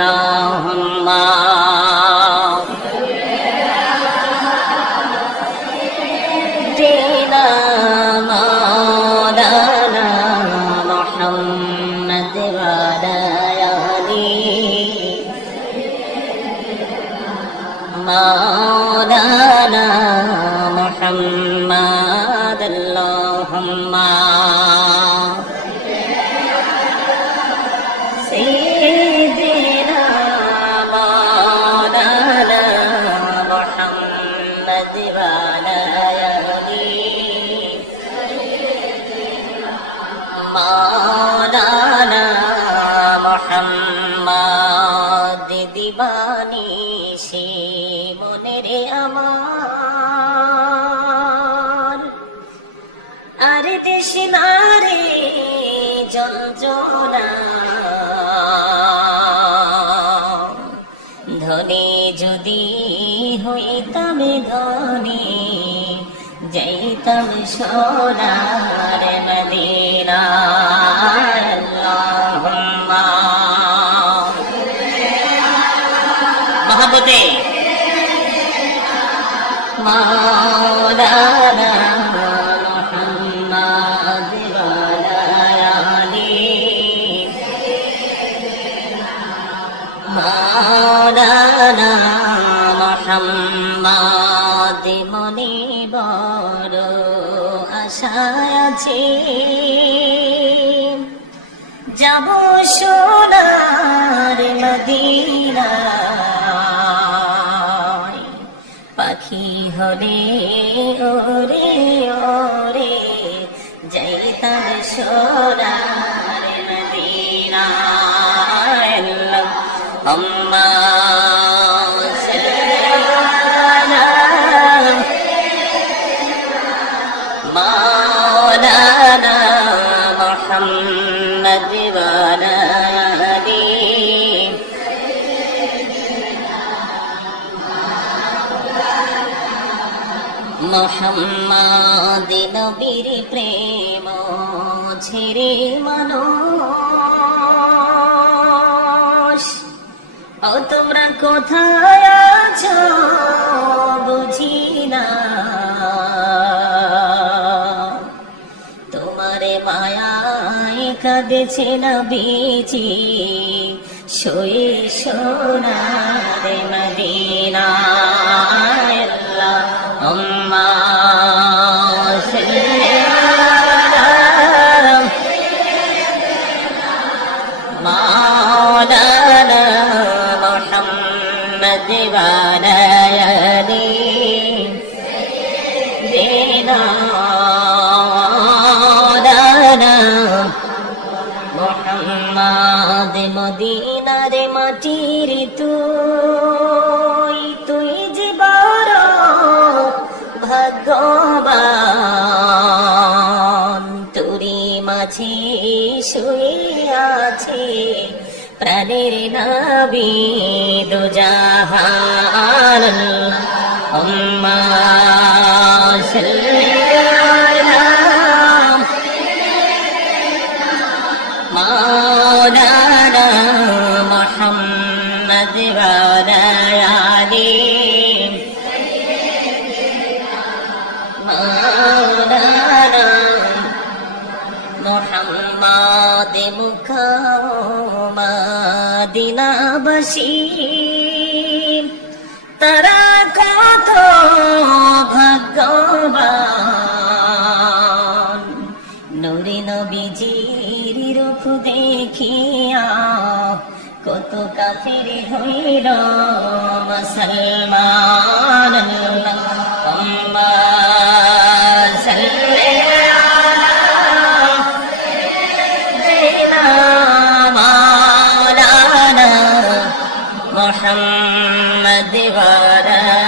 Allahumma dina maulana Muhammad wa ali maulana Muhammad Allahumma Mohammad দিবানি সে মনে রে আমার আর দেশে নারে যন্ত্রণা ধনী যদি হইতাম ধনী যাইতাম সোনার মদিনা আল্লাহুম্মা মহব্বতে মাওলানা মুহাম্মদ ওয়া আলি মাওলানা মুহাম্মদ মনে বড় আশা আছে যাব সোনার মদিনা পাখি হলে ওরে ওরে যাইতাম সোনার মদিনা আল্লাহুম্মা মাওলানা মুহাম্মদ ওয়া আলি মুহাম্মদ নবীর প্রেম ছেড়ে মানুষ ও তোমরা কোথায় আছো বুঝি না তোমারে মায়ায় কাঁদেছে নবীজি শুয়ে সোনার মদিনা আল্লাহুম্মা সাল্লি আলা মাওলানা মুহাম্মদ ওয়া আলি সাইয়্যিদিনা মুহাম্মদ মদিনার মাটির তুই যে বড় ভাগ্যবান তুরি মাঝে শুয়ে আছে প্রাণের নবী দো জাহান আল্লাহুম্মা সাল্লি আলা মাওলানা মুহাম্মদ ওয়া আলি মাওলানা মুহাম্মদ মদিনাবাসী তারা কত ভাগ্যবান নূরে নবীজির রূপ দেখিয়া কত কাফির হইল মুসলমান আল্লাহুম্মা সাল্লি আলা সাইয়্যিদিনা মাওলানা মুহাম্মদ ওয়া